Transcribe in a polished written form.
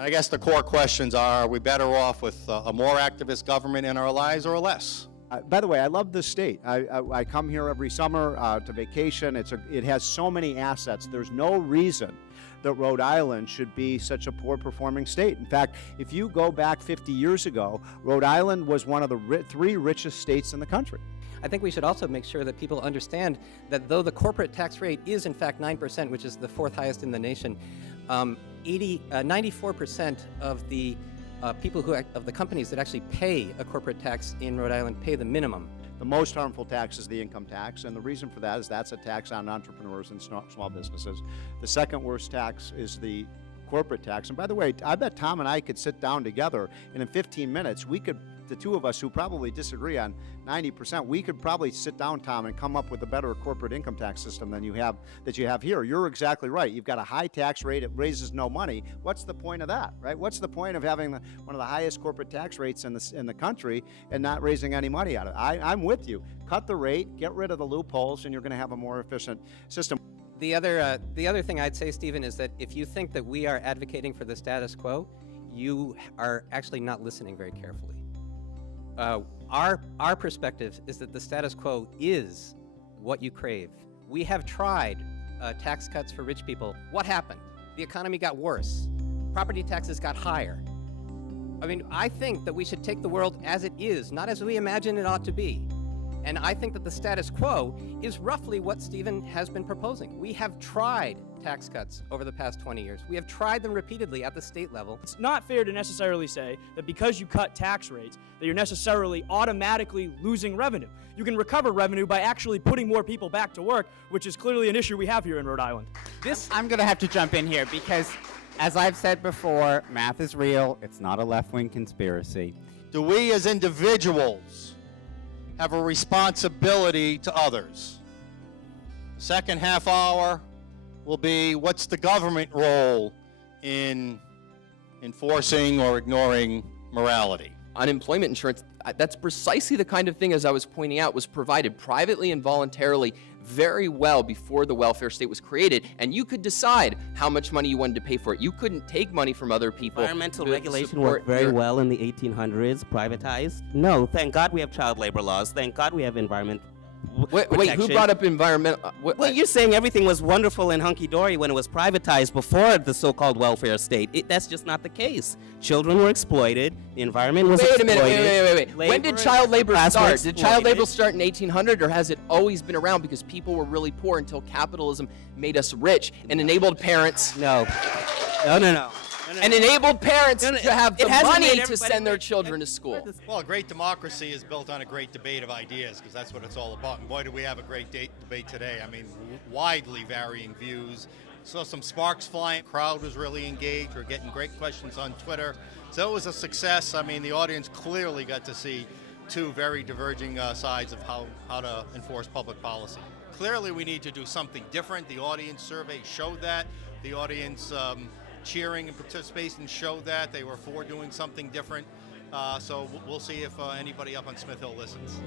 And I guess the core questions are we better off with a more activist government in our lives or less? By the way, I love this state. I come here every summer to vacation. It has so many assets. There's no reason that Rhode Island should be such a poor performing state. In fact, if you go back 50 years ago, Rhode Island was one of the three richest states in the country. I think we should also make sure that people understand that though the corporate tax rate is in fact 9%, which is the fourth highest in the nation, 94% of the of the companies that actually pay a corporate tax in Rhode Island pay the minimum. The most harmful tax is the income tax, and the reason for that is that's a tax on entrepreneurs and small businesses. The second worst tax is the corporate tax. And by the way, I bet Tom and I could sit down together, and in 15 minutes, the two of us who probably disagree on 90%, we could probably sit down, Tom, and come up with a better corporate income tax system than you have here. You're exactly right. You've got a high tax rate. It raises no money. What's the point of that, right? What's the point of having one of the highest corporate tax rates in the country and not raising any money out of it? I'm with you. Cut the rate, get rid of the loopholes, and you're going to have a more efficient system. The other thing I'd say, Stephen, is that if you think that we are advocating for the status quo, you are actually not listening very carefully. Our perspective is that the status quo is what you crave. We have tried tax cuts for rich people. What happened? The economy got worse. Property taxes got higher. I mean, I think that we should take the world as it is, not as we imagine it ought to be. And I think that the status quo is roughly what Stephen has been proposing. We have tried tax cuts over the past 20 years. We have tried them repeatedly at the state level. It's not fair to necessarily say that because you cut tax rates, that you're necessarily automatically losing revenue. You can recover revenue by actually putting more people back to work, which is clearly an issue we have here in Rhode Island. I'm going to have to jump in here because, as I've said before, math is real. It's not a left-wing conspiracy. Do we as individuals have a responsibility to others? The second half hour will be what's the government role in enforcing or ignoring morality? Unemployment insurance, that's precisely the kind of thing, as I was pointing out, was provided privately and voluntarily very well before the welfare state was created, and you could decide how much money you wanted to pay for it. You couldn't take money from other people. Environmental regulation worked very well in the 1800s, privatized. No, thank God we have child labor laws. Thank God we have environment Wait, who brought up environmental? Well, you're saying everything was wonderful and hunky-dory when it was privatized before the so-called welfare state. That's just not the case. Children were exploited. The environment was exploited. Wait. When did child labor start? Did child labor start in 1800, or has it always been around because people were really poor until capitalism made us rich and enabled parents? No. And enabled parents to have the money to send their children to school. Well, a great democracy is built on a great debate of ideas, because that's what it's all about. And boy, do we have a great debate today. I mean, widely varying views. Saw some sparks flying. Crowd was really engaged. We're getting great questions on Twitter. So it was a success. I mean, the audience clearly got to see two very diverging sides of how to enforce public policy. Clearly, we need to do something different. The audience survey showed that. The audience cheering and participation showed that. They were for doing something different. So we'll see if anybody up on Smith Hill listens.